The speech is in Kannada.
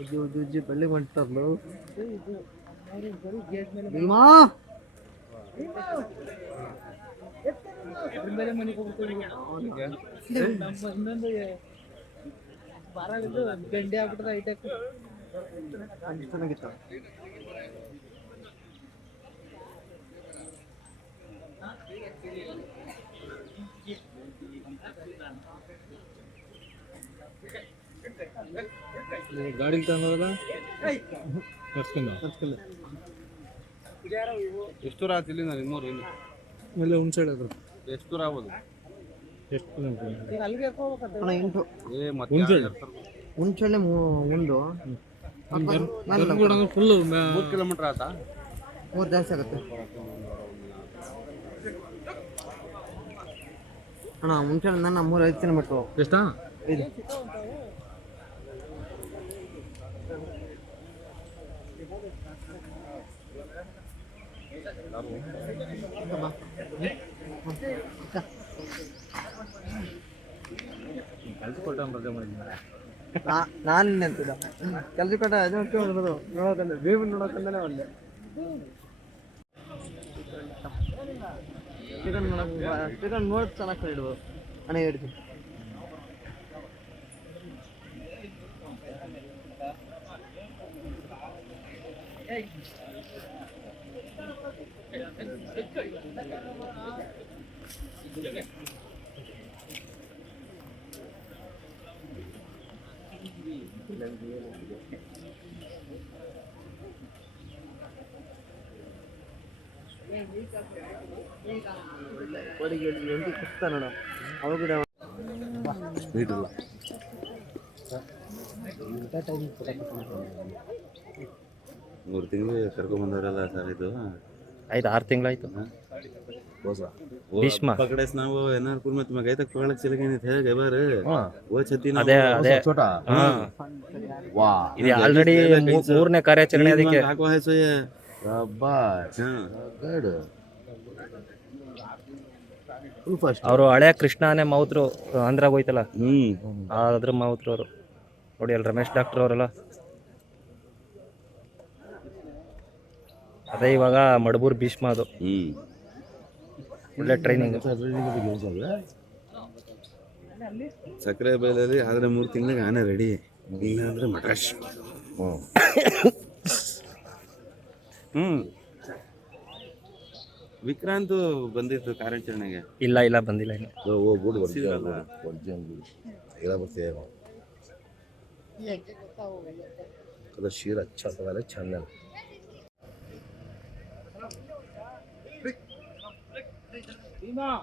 ಉಜ್ಜಿ ಉಜ್ಜಿ ಬಳ್ಳಿ ಹೊಂಟರ್ಲು ಭೀಮಾ! ಇನ್ನೊಂದು ಗಂಟೆ ಗಂಡೆ ಐಟಕ್ ಚೆನ್ನಾಗಿತ್ತ ಗಾಡಿ ತಗೊಂಡಲ್ಲ ಕರ್ಸ್ಕೊಂಡು? ಎಷ್ಟು ದೂರ ಆಯ್ತು ಇಲ್ಲಿಂದ ನಿಮ್ಮೂರು ಇಲ್ಲಿ? ಇಲ್ಲ ಒಂದು ಸೈಡ್ ಅದ್ರ ಎಷ್ಟು ದೂರ ಆಗ್ಬೋದು? ಎಷ್ಟು ಕಿಲೋಮೀಟರ್ ಎಂಟು. ಏ ಮತ್ತೆ ಹುಂಚೆ. ಒಂದು ಫುಲ್ಲು ಮೂರು ಕಿಲೋಮೀಟರ್ ಆತ ಮೂರು ಜಾಸ್ತಿ ಆಗುತ್ತೆ. ಅಣ್ಣ ಮುಂಚೆ ನನ್ನ ಮೂರು ಐದು ಕಿಲೋಮೀಟ್ರು ಎಷ್ಟಾ? ಐದು ಕೆಲಸ ಕೊಟ್ಟ ರಜೆ ಮಾಡಿದ್ದೀನಿ ನಾನು ನಿಂತಿದ್ದ ಕೆಲಸ ಕಟ್ಟ ನೋಡೋದು ನೋಡೋಕಂದ್ರೆ ಬೇವು ನೋಡೋಕಂದ್ರೆ ಒಂದೇ. ಚಿಕನ್ ನೋಡಕ್ ಚಿಕನ್ ನೋಡಿ ಚೆನ್ನಾಗಿ ಇಡ್ಬೋದು ಅಣ್ಣ ಹೇಳ್ತೀನಿ. ಇಲ್ಲ ಮೂರು ತಿಂಗಳು ಕರ್ಕೊಂಬಂದವರೆಲ್ಲ ಸರ್ ಇದು? ಆಯ್ತು ಆರು ತಿಂಗಳಾಯ್ತು. ಭೀಷ್ಮ. ಅದೇ ಅದೇ. ಹಾ. ವಾ. ಇದು ಆಲ್ರೆಡಿ ಮೂರನೇ ಕಾರ್ಯಾಚರಣೆ ಅದಕ್ಕೆ. ಹಾಕುವ ಹೆಸೋಯ ಹಾ. ಫುಲ್ ಫಾಸ್ಟ್ ಅವರು ಹಳೆ ಕೃಷ್ಣನೇ ಮೌತ್ರು ಆಂಧ್ರಾಗ ಹೋಯ್ತಲ್ಲ? ಹ್ಮ್. ಅದ್ರ ಮೌತ್ರು ಅವರು. ನೋಡಿ ಅಲ್ಲಿ ರಮೇಶ್ ಡಾಕ್ಟರ್ ಅವರೆಲ್ಲ. ಅದೇ ಇವಾಗ ಮಡಬೂರ್ ಭೀಷ್ಮ ಅದು. ಹ್ಮ್. ಒಳ್ಳೆ ಟ್ರೈನಿಂಗ್ ಸಕ್ಕರೆ ಬೈಲಲ್ಲಿ ಆದರೆ ಮೂರು ತಿಂಗಳಿಗೆ ಆನೆ ರೆಡಿ ಇಲ್ಲ ಅಂದ್ರೆ ಮಟಾಶ್ ಹ್ಞೂ ವಿಕ್ರಾಂತ್ ಬಂದಿತ್ತು ಕಾರ್ಯಾಚರಣೆಗೆ? ಇಲ್ಲ ಇಲ್ಲ ಬಂದಿಲ್ಲ ಇನ್ನು. ಶೀರ ಹಚ್ಚ ಚಂದ 何?